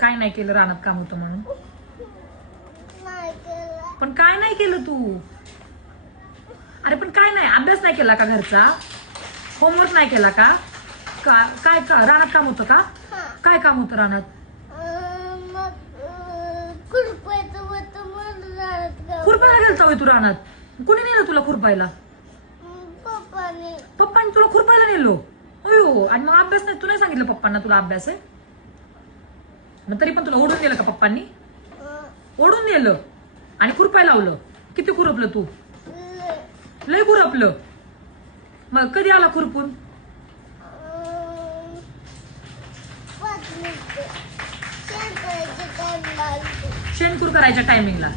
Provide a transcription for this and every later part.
काय नाही केलं रानात काम होतं म्हणून? नाही केलं. पण काय नाही केलं तू? अरे पण काय नाही, अभ्यास नाही केला का घरचा? होमवर्क नाही केला का? काय का रानात काम होतं का? हा. काय काम होतं रानात? मग खुरपायचं होतं म्हणून रानात काम. खुरपायला गेलता होय तू रानात? कुणी नेलं तुला खुरपायला? पप्पाने. पप्पांनी तुला खुरपायला नेलो? अयो, आणि मग अभ्यास नाही? तू नाही सांगितलं पप्पांना तुला अभ्यास आहे? मग तरी पण तुला ओढून नेलं का पप्पांनी? ओढून नेलं आणि खुरपायला लावलं. किती खुरपलं तू? लय खुरपलं. मग कधी आला खुरपून? 5 मिनिटं. शेण करायचं टाइम लागतो. शेणखूर करायच्या टायमिंगला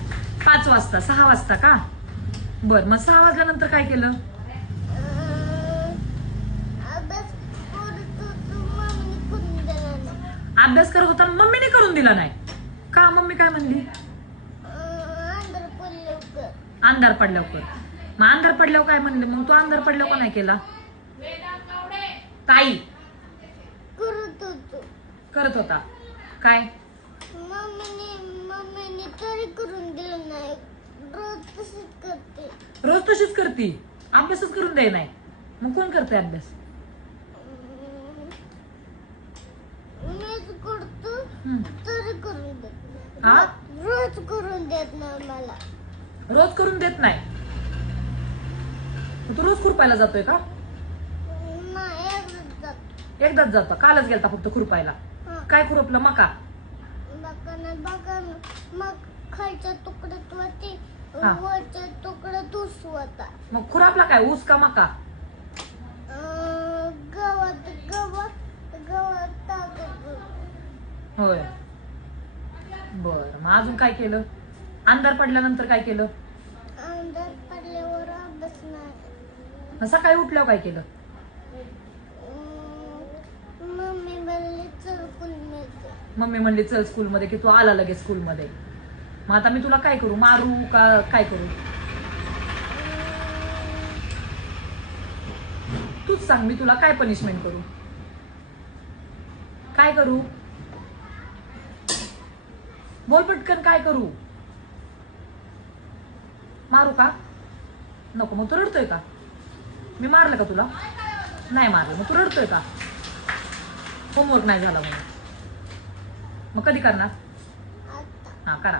5 वाजता 6 वाजता का? बर, मग 6 वाजल्यानंतर काय केलं? अभ्यास करत होतो, मम्मीने करून दिला नाही. अभ्यास करत होता मम्मीने करून दिला नाही का? मम्मी काय म्हणली? अंधार पडल्यावर. अंधार पडल्यावर कर. मग अंधार पडल्यावर काय म्हणले? मग तू अंधार पडल्यावर का नाही केला? ताई करत होतो. करत होता काय? मम्मीने तरी करून दिलं नाही. रोज तशीच करते. रोज तशीच करती, अभ्यासच करून द्याय नाही. मग कोण करते अभ्यास? मीच करतो हम्म. तरी करून देत हा? नाही. रोज करून देत नाही मला. रोज करून देत नाही. तू रोज खुरपायला जातोय का? नाही एकदाच जातो. एकदाच जातो. कालच गेलता फक्त खुरपायला. हा. काय खुरपलं? मका? बघा मग खालच्या तुकड्यात होती, हा. वरच्या तुकड्यात ऊस होता. मग खुरापला काय? ऊस का मका? गवत टाकत होतो. होय. बर, मग अजून काय केलं? अंधार पडल्यानंतर काय केलं? अंधार पडल्यावर अभ्यास नाही. मग सकाळी उठल्यावर काय केलं? मम्मी म्हणली चल कुलमेचं. मम्मी म्हणली चल स्कूलमध्ये, की तू आला लगेच स्कूलमध्ये. मग आता मी तुला काय करू? मारू का काय करू? तूच सांग, मी तुला काय पनिशमेंट करू? काय करू? बोल पटकन, काय करू? मारू का? नको. मग तू रडतोय का? मी मारलं का तुला? नाही मारलं. मग तू रडतोय का? होमवर्क नाही झाला म्हणून. मग कधी करणार? आता हा, करा.